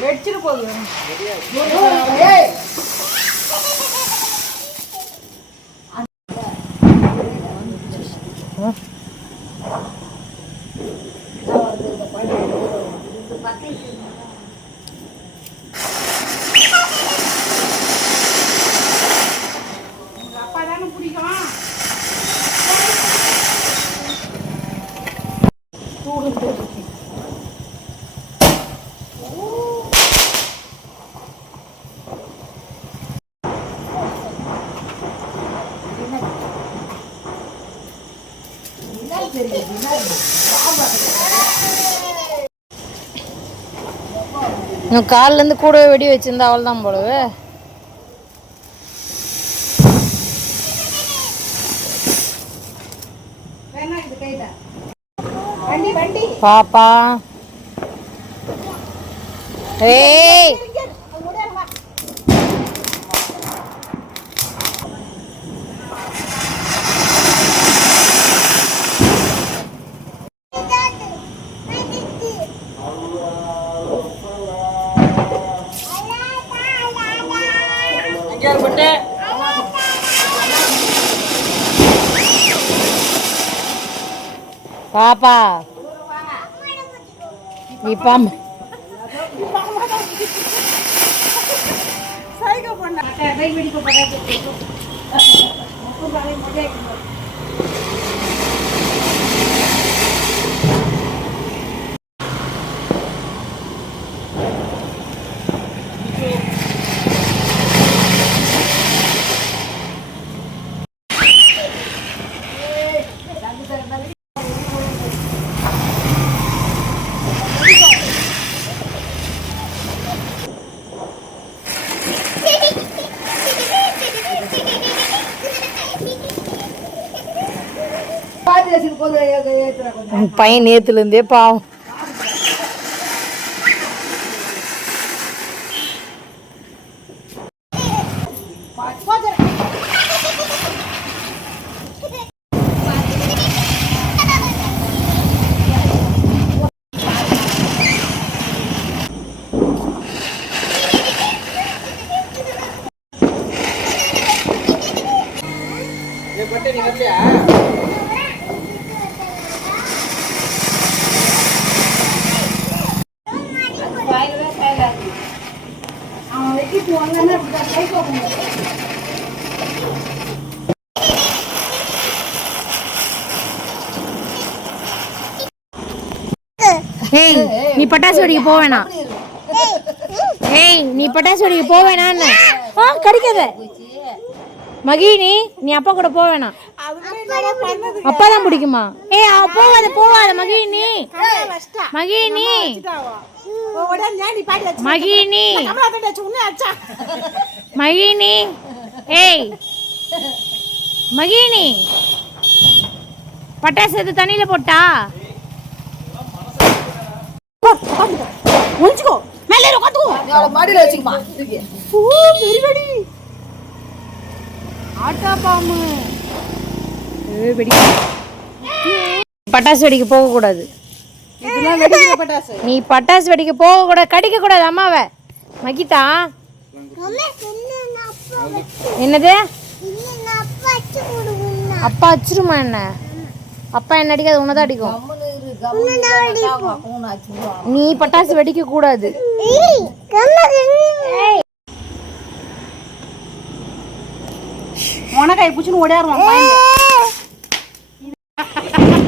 வெடிச்சிட்டு போகுது. அப்பா தானே பிடிக்கும். காலில இருந்து கூடவே வெடி வச்சிருந்தா அவள் தான் போலவே. பாப்பா ஏய் பாப்பா இப்ப பையன் நேத்துல இருந்தே பாவம். நீ பட்டாசு வெடிக்க போவேனா? ஏய் நீ பட்டாசு வெடிக்க போவேனா? கிடைக்காத மகினி, நீ அப்பா கூட போவேனா? அப்பா தான் பிடிக்குமா? ஏய் போவாத போவாத மகினி. மகினி மகினி மகினி ஏய் மகினி, பட்டாசு எது தண்ணியில போட்டா? பட்டாசு வெடிக்க போக கூடாது. நீ பட்டாசு வெடிக்க போக கூடாது, கடிக்க கூடாது அம்மாவை. மகிதா என்னது? அப்பா அடிச்சிருமா? என்ன அப்பா என்ன அடிக்காது, உன்னதான் அடிக்கும். நீ பட்டாசு வெடிக்க கூடாது.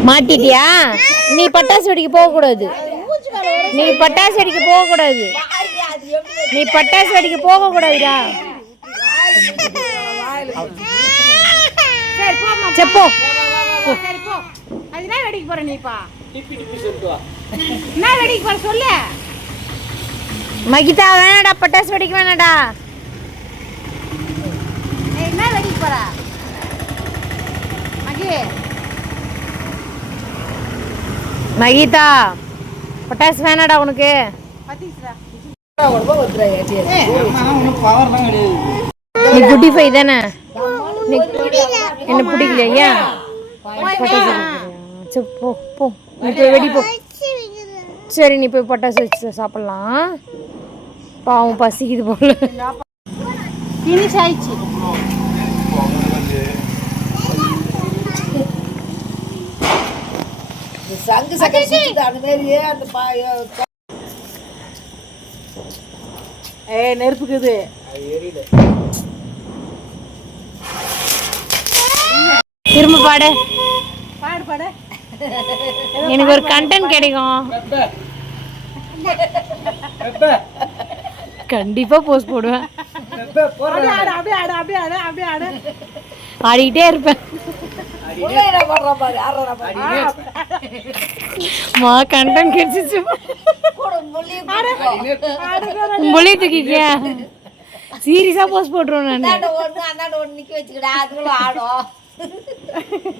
மாட்டிட்டியா? நீ பட்டாசு வெடிக்க போக கூடாது. நீ பட்டாசு வெடிக்க போக கூடாது. நீ பட்டாசு வெடிக்க போக கூடாதுடா. செப்போ அதுதான் வெடிக்க போற. நீப்பா என்ன வெடிக்க போற சொல்லு. மகிதா வேணாடா, பட்டாசு வெடிக்க வேணாடா. என்ன வெடிக்க போற மகிதா? பட்டாசு வேணாடா உனக்கு. நீ குட்டி ஃபை தானே? என்ன பிடிக்கலையா? போ போ, நீ போய் வெடி போ. சரி நீ போய் பட்டாசு வச்சு சாப்பிட்லாம். பாவம் பசிக்குது போல. ஃபினிஷ் ஆயிடுச்சு. சங்கு சக்கரை அந்த மாதிரியே அந்த நெருப்புக்குது. திரும்ப பாடு. பாடு பாடு. எனக்கு ஒரு கண்டென்ட் கிடைக்கும். கண்டிப்பா போஸ்ட் போடுவேன். ஆடிக்கிட்டே இருப்பேன். மா கண்டன் கிடைச்சிச்சு. புள்ளி தூக்கிக்கியா சீரியஸா போஸ்ட் போட்டுருவேன் நான்.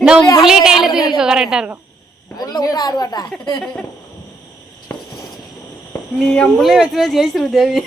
நான் புள்ளிய கையில தூக்கிக்கோ, கரெக்டா இருக்கும். நீ என் புள்ளைய வச்சுதான் ஜெயிச்சிரு தேவி.